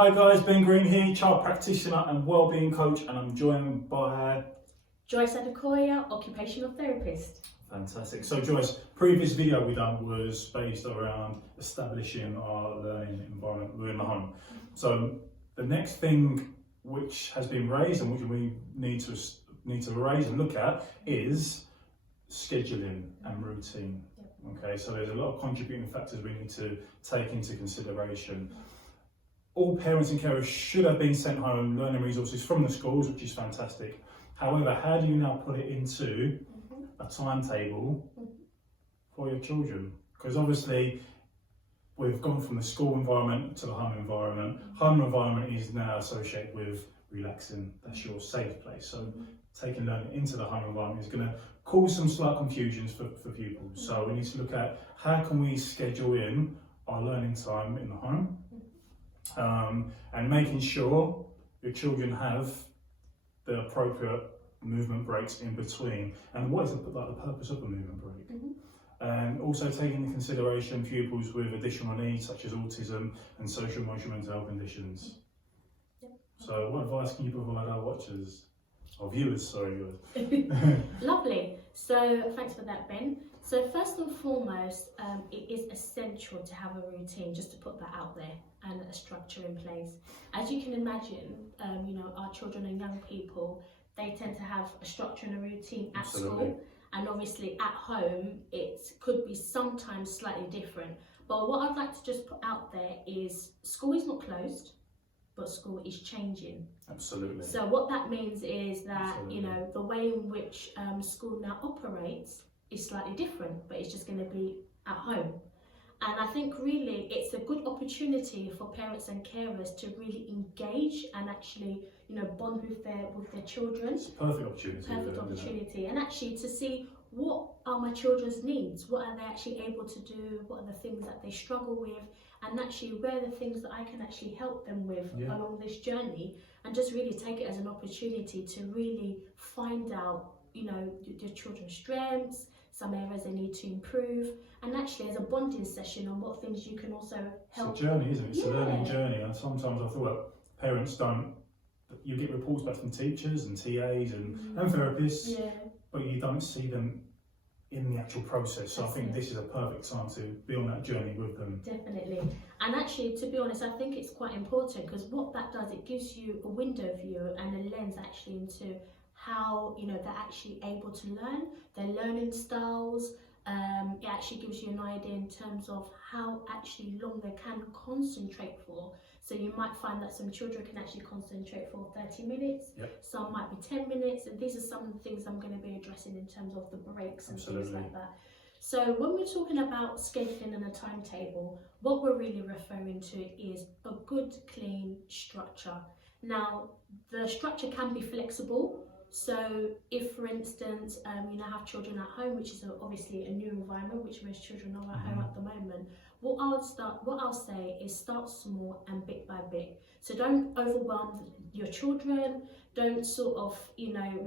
Hi guys, Ben Green here, child practitioner and wellbeing coach, and I'm joined by Joyce Adekoya, occupational therapist. Fantastic. So Joyce, previous video we done was based around establishing our learning environment within the home. So the next thing which has been raised and which we need to raise and look at is scheduling and routine. Okay, so there's a lot of contributing factors we need to take into consideration. All parents and carers should have been sent home learning resources from the schools, which is fantastic. However, how do you now put it into a timetable for your children? Because obviously we've gone from the school environment to the home environment. Home environment is now associated with relaxing, that's your safe place. So taking learning into the home environment is going to cause some slight confusions for pupils. So we need to look at how can we schedule in our learning time in the home, and making sure your children have the appropriate movement breaks in between, and what is the purpose of a movement break. And also taking into consideration pupils with additional needs such as autism and social emotional mental health conditions. So what advice can you provide our watchers, or viewers, sorry viewers? Lovely. So thanks for that, Ben. So first and foremost, it is essential to have a routine, just to put that out there, and a structure in place. As you can imagine, our children and young people, they tend to have a structure and a routine at school, and obviously at home it could be sometimes slightly different. But what I'd like to just put out there is school is not closed, but school is changing. Absolutely. So what that means is that the way in which school now operates is slightly different, but it's just going to be at home. And I think really it's a good opportunity for parents and carers to really engage and actually, bond with their children. It's a perfect opportunity. Perfect opportunity. And actually to see what are my children's needs, what are they actually able to do, what are the things that they struggle with, and actually where are the things that I can actually help them with along this journey, and just really take it as an opportunity to really find out, your children's strengths, some areas they need to improve, and actually as a bonding session on what things you can also help. It's a journey, isn't it? It's a learning journey, and sometimes I thought parents don't, you get reports back from teachers and TAs and therapists, but you don't see them in the actual process. So I think this is a perfect time to be on that journey with them. Definitely. And actually, to be honest, I think it's quite important, because what that does, it gives you a window view and a lens actually into how they're actually able to learn, their learning styles. It actually gives you an idea in terms of how actually long they can concentrate for. So you might find that some children can actually concentrate for 30 minutes, some might be 10 minutes, and these are some of the things I'm going to be addressing in terms of the breaks and things like that. So when we're talking about scheduling and a timetable, what we're really referring to is a good, clean structure. Now, the structure can be flexible. So if, for instance, have children at home, which is obviously a new environment, which most children are at home at the moment, what I'll say is start small and bit by bit. So don't overwhelm your children. Don't sort of,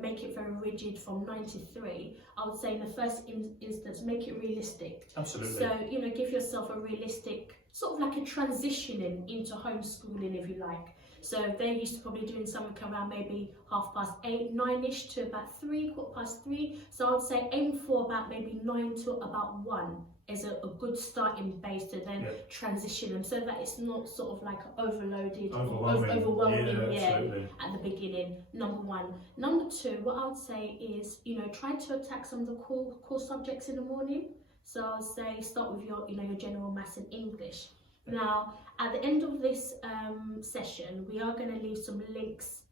make it very rigid from 9 to 3. I would say in the first instance, make it realistic. Absolutely. So, give yourself a realistic, sort of like a transitioning into homeschooling, if you like. So they're used to probably doing something around maybe 8:30, 9ish to about 3, 3:15. So I would say aim for about maybe 9 to about 1 is a good starting base to then transition them, so that it's not sort of like overloaded or overwhelming at the beginning. Number 1. Number 2, what I would say is, try to attack some of the core subjects in the morning. So I would say start with your general maths and English. Now, at the end of this session, we are going to leave some links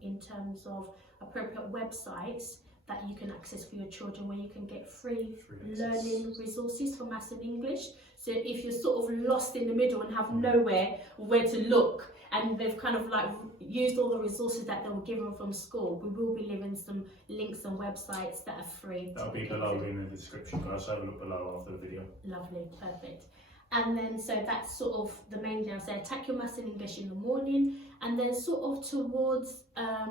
in terms of appropriate websites that you can access for your children, where you can get free learning resources for maths and English. So if you're sort of lost in the middle and have nowhere where to look, and they've kind of like used all the resources that they were given from school, we will be leaving some links and websites that are free. That'll be below in the description, guys. Have a look below after the video. Lovely, perfect. And then, so that's sort of the main thing. I say attack your maths and English in the morning, and then sort of towards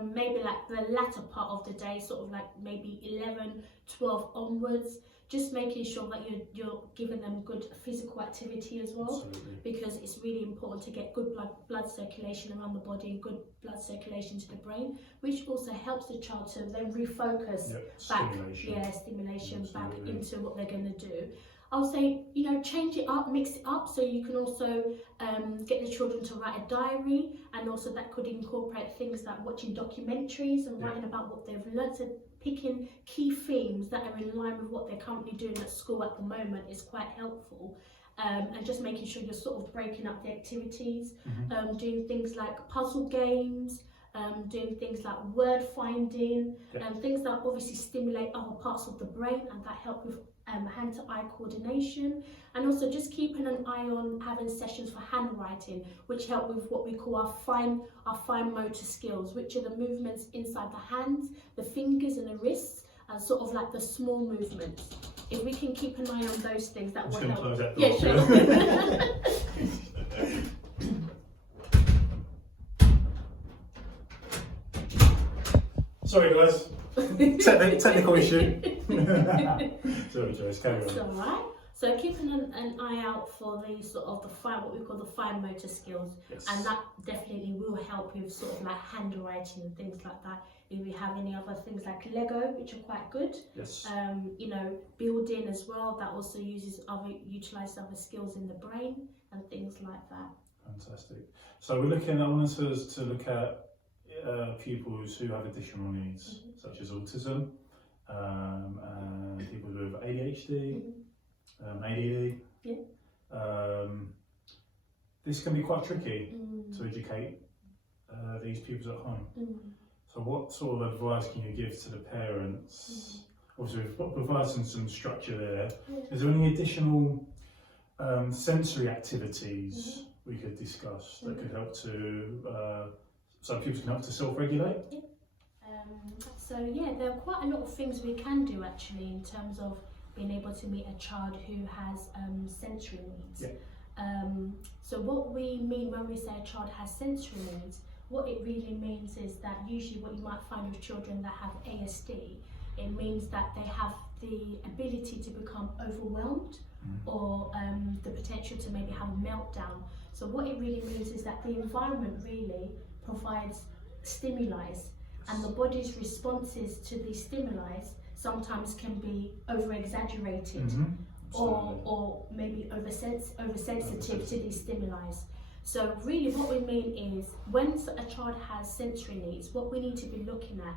maybe like the latter part of the day, sort of like maybe 11, 12 onwards, just making sure that you're giving them good physical activity as well. Absolutely. Because it's really important to get good blood circulation around the body and good blood circulation to the brain, which also helps the child to then refocus back, stimulation back into what they're going to do. I'll say, change it up, mix it up, so you can also get the children to write a diary, and also that could incorporate things like watching documentaries and writing about what they've learned. So picking key themes that are in line with what they're currently doing at school at the moment is quite helpful. And just making sure you're sort of breaking up the activities, doing things like puzzle games, doing things like word finding, things that obviously stimulate other parts of the brain, and that help with hand-to-eye coordination, and also just keeping an eye on having sessions for handwriting, which help with what we call our fine motor skills, which are the movements inside the hands, the fingers and the wrists, and sort of like the small movements. If we can keep an eye on those things, that will help. Close that door. Yeah, sure. Sorry guys, technical issue. Sorry Joyce, carry on. That's alright. So keeping an eye out for the sort of what we call the fine motor skills, and that definitely will help with sort of like handwriting and things like that. If we have any other things like Lego, which are quite good, building as well, that also utilises other skills in the brain and things like that. Fantastic. So I want us to look at pupils who have additional needs, such as autism, and people with ADHD, ADD. This can be quite tricky to educate these pupils at home. So what sort of advice can you give to the parents? Obviously we've provided some structure there. Is there any additional sensory activities we could discuss that could help to so pupils can help to self-regulate? There are quite a lot of things we can do actually in terms of being able to meet a child who has sensory needs. So what we mean when we say a child has sensory needs, what it really means is that usually what you might find with children that have ASD, it means that they have the ability to become overwhelmed or the potential to maybe have a meltdown. So what it really means is that the environment really provides stimuli, and the body's responses to these stimuli sometimes can be over-exaggerated or maybe oversensitive to these stimuli. So really what we mean is when a child has sensory needs, what we need to be looking at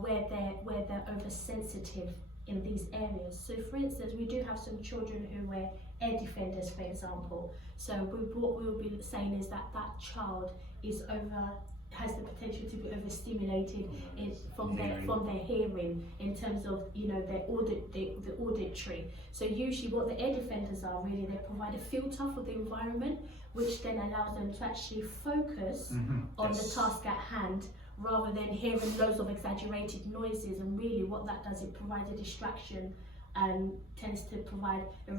where they're oversensitive in these areas. So for instance, we do have some children who wear air defenders, for example. So what we'll be saying is that child has the potential to be overstimulated from their hearing in terms of their the auditory. So usually what the air defenders are really, they provide a filter for the environment, which then allows them to actually focus on the task at hand rather than hearing loads of exaggerated noises. And really what that does, it provides a distraction and tends to provide a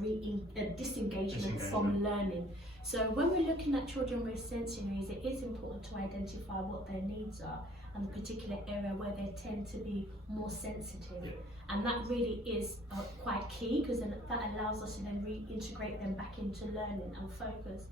disengagement from learning. So when we're looking at children with sensory needs, it is important to identify what their needs are and the particular area where they tend to be more sensitive. And that really is quite key, because then that allows us to then reintegrate them back into learning and focus.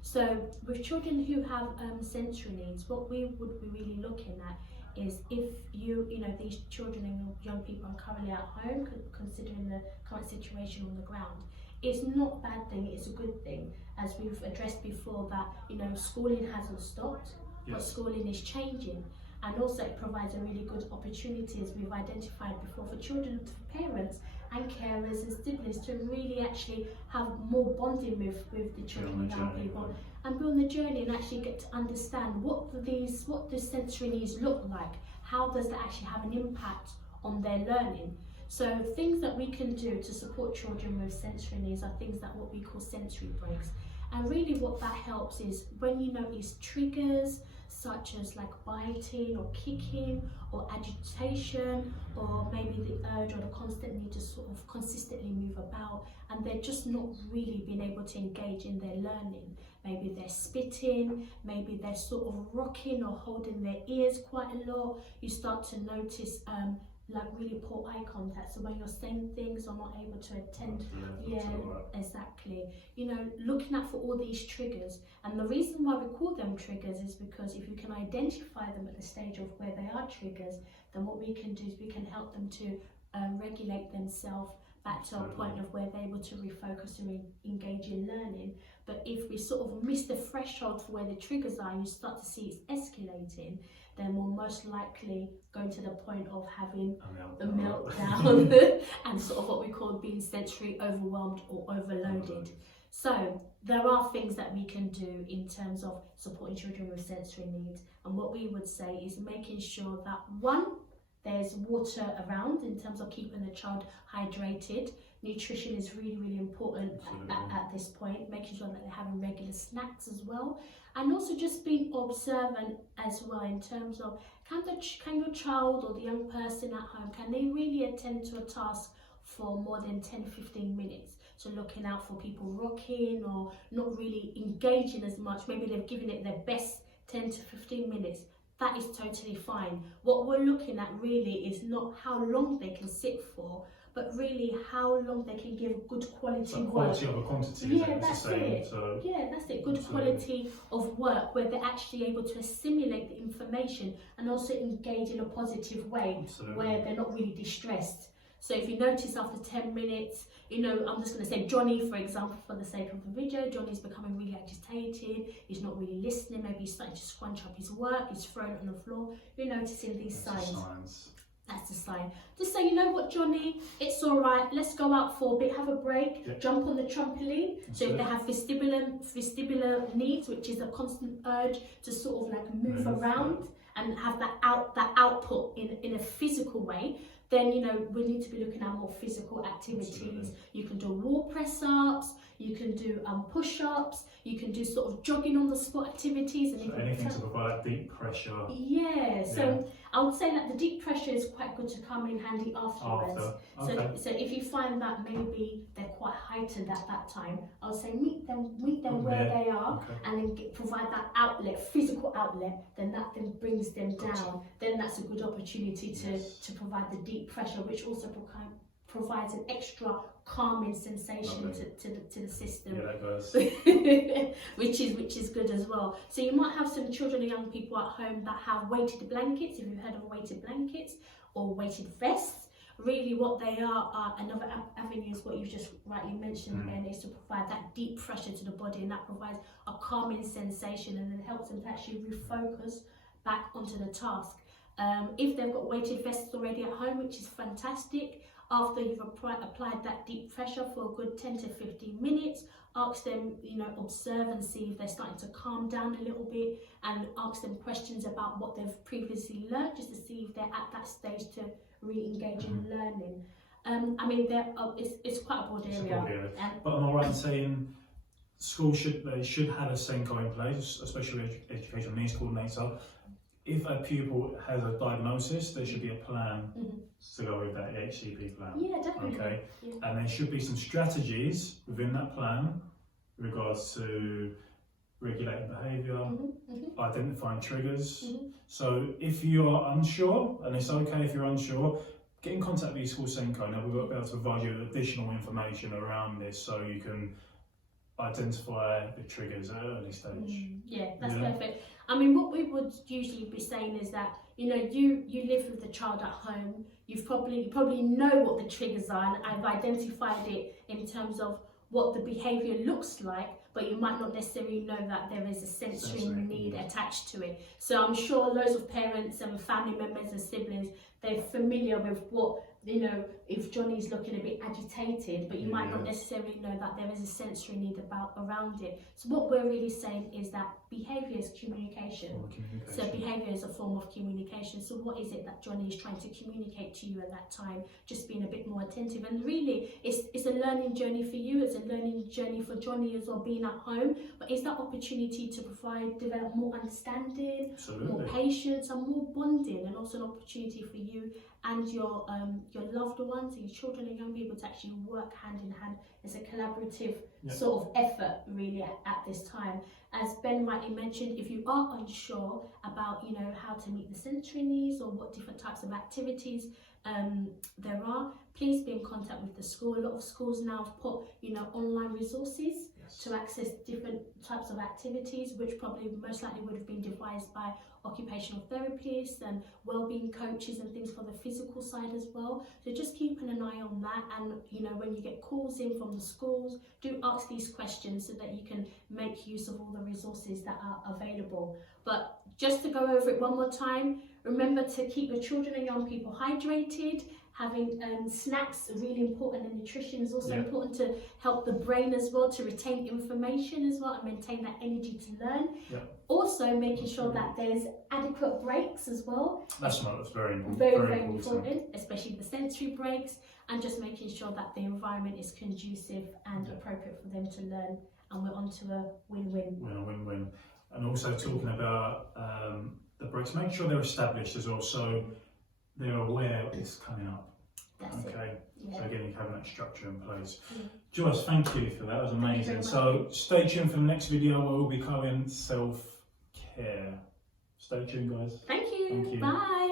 So with children who have sensory needs, what we would be really looking at is if these children and young people are currently at home, considering the current situation on the ground, it's not a bad thing, it's a good thing. As we've addressed before, that schooling hasn't stopped, but schooling is changing. And also it provides a really good opportunity, as we've identified before, for children, for parents and carers and siblings to really actually have more bonding with the children and young people, and be on the journey and actually get to understand what the sensory needs look like. How does that actually have an impact on their learning? So things that we can do to support children with sensory needs are things that what we call sensory breaks. And really what that helps is when you notice triggers such as like biting or kicking or agitation, or maybe the urge or the constant need to sort of consistently move about, and they're just not really being able to engage in their learning. Maybe they're spitting, maybe they're sort of rocking or holding their ears quite a lot. You start to notice like really poor eye contact, so when you're saying things or not able to attend, exactly, you know, looking out for all these triggers. And the reason why we call them triggers is because if you can identify them at the stage of where they are triggers, then what we can do is we can help them to regulate themselves back to a point of where they're able to refocus and engage in learning. But if we sort of miss the threshold for where the triggers are and you start to see it's escalating, then we're most likely going to the point of having a meltdown and sort of what we call being sensory overwhelmed or overloaded. So there are things that we can do in terms of supporting children with sensory needs, and what we would say is making sure that one, there's water around in terms of keeping the child hydrated. Nutrition is really, really important at this point, making sure that they're having regular snacks as well, and also just being observant as well in terms of can your child or the young person at home, can they really attend to a task for more than 10-15 minutes? So looking out for people rocking or not really engaging as much, maybe they've given it their best 10 to 15 minutes. That is totally fine. What we're looking at really is not how long they can sit for, but really how long they can give good quality work. Quality over quantity, yeah, that's it. So, yeah, that's it. Good quality of work where they're actually able to assimilate the information and also engage in a positive way, where they're not really distressed. So if you notice after 10 minutes, you know, I'm just going to say Johnny, for example, for the sake of the video, Johnny's becoming really agitated, he's not really listening, maybe he's starting to scrunch up his work, he's throwing it on the floor, you're noticing these signs. That's the sign. Just say, you know what, Johnny, it's all right, let's go out for a bit, have a break, jump on the trampoline. So if they have vestibular needs, which is a constant urge to sort of like move around and have that output in a physical way, then, you know, we need to be looking at more physical activities. You can do wall press-ups, you can do push-ups, you can do sort of jogging on the spot activities. And so anything to provide deep pressure. Yeah, so I would say that the deep pressure is quite good to come in handy afterwards. So if you find that maybe they're quite heightened at that time, I'll say meet them where they are, and then provide that outlet, physical outlet, then that then brings them down. Then that's a good opportunity to provide the deep pressure, which also provides an extra calming sensation to the system. Yeah, that goes. which is good as well. So you might have some children or young people at home that have weighted blankets, if you've heard of weighted blankets, or weighted vests. Really what they are another avenue is what you've just rightly mentioned, Ben, is to provide that deep pressure to the body, and that provides a calming sensation and then helps them to actually refocus back onto the task. If they've got weighted vests already at home, which is fantastic, after you've applied that deep pressure for a good 10 to 15 minutes, ask them, you know, observe and see if they're starting to calm down a little bit, and ask them questions about what they've previously learned, just to see if they're at that stage to re-engage in learning. I mean, it's quite a broad area. But am I right in saying schools should have a SENCO in place, a special educational needs coordinator? If a pupil has a diagnosis, there should be a plan to go with that HCP plan. Yeah, definitely. Okay, and there should be some strategies within that plan with regards to regulating behaviour, identifying triggers. So if you're unsure, and it's okay if you're unsure, get in contact with your school SENCO, and we'll be able to provide you with additional information around this so you can identify the triggers at an early stage. Yeah, that's perfect. I mean, what we would usually be saying is that, you know, you live with the child at home, you probably know what the triggers are, and I've identified it in terms of what the behaviour looks like, but you might not necessarily know that there is a sensory need attached to it. So I'm sure loads of parents and family members and siblings, they're familiar with what, you know, if Johnny's looking a bit agitated, but you might not necessarily know that there is a sensory need around it. So what we're really saying is that behaviour is communication. So behaviour is a form of communication. So what is it that Johnny is trying to communicate to you at that time? Just being a bit more attentive. And really, it's a learning journey for you. It's a learning journey for Johnny as well, being at home. But it's that opportunity to develop more understanding, more patience, and more bonding, and also an opportunity for you and your loved ones, your children and young people, to actually work hand in hand it's a collaborative Yeah. sort of effort really at this time. As Ben rightly mentioned, if you are unsure about, you know, how to meet the sensory needs or what different types of activities there are, please be in contact with the school. A lot of schools now have put, you know, online resources to access different types of activities, which probably most likely would have been devised by occupational therapists and wellbeing coaches and things for the physical side as well. So just keeping an eye on that, and you know, when you get calls in from the schools, do ask these questions so that you can make use of all the resources that are available. But just to go over it one more time, remember to keep your children and young people hydrated. Having snacks are really important, and nutrition is also important to help the brain as well, to retain information as well and maintain that energy to learn. Also making sure that there's adequate breaks as well. That's very important. Very important, especially the sensory breaks, and just making sure that the environment is conducive and appropriate for them to learn. And we're on to a win-win. Win-win. And also talking about the breaks, make sure they're established as well, so they're aware it's coming up. That's okay. So again, you have that structure in place. Joyce, thank you for that. That was amazing. So stay tuned for the next video where we'll be covering self-care. Stay tuned, guys. Thank you. Thank you. Bye.